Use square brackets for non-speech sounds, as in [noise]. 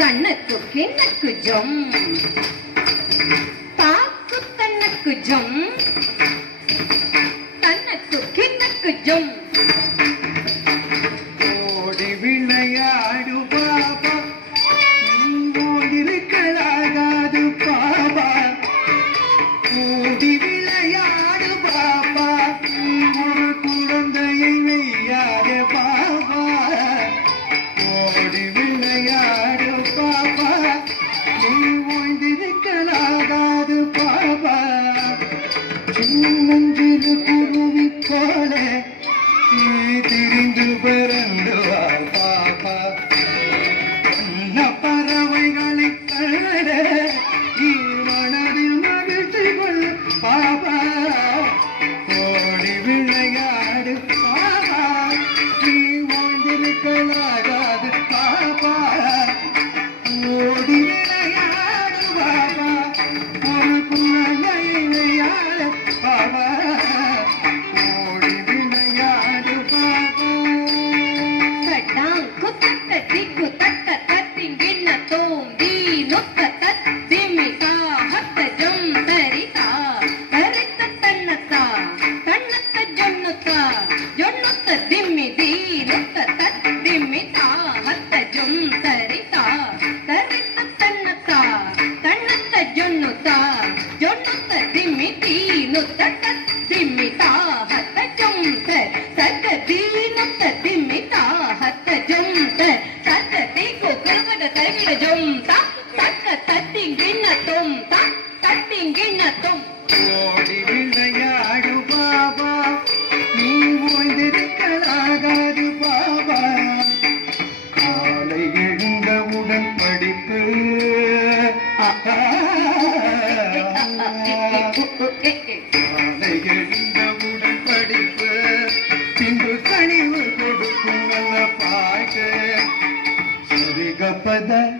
తనకు కిన్నకు జం తాకు తనకు జం తనకు కిన్నకు జం பாபா சின்னஞ்சிறு குருவி போல நீ திரிந்து பிறந்துவார் பாபா. அன்ன பறவைகளை தளர நீ மனதில் மகிழ்ச்சி விளையாடு பாபா. நீ வாழ்ந்திருக்கலாம் தகிழஜும் தக்க தத்திங்கிண்ணத்தும் தத்திங்கிண்ணத்தும் ஓடி விளையாடு பாபா. நீ ஓய்ந்திருக்கலாகாது பாபா. காலை எழுந்த உடன் படிப்பு. ஆஹா. [laughs]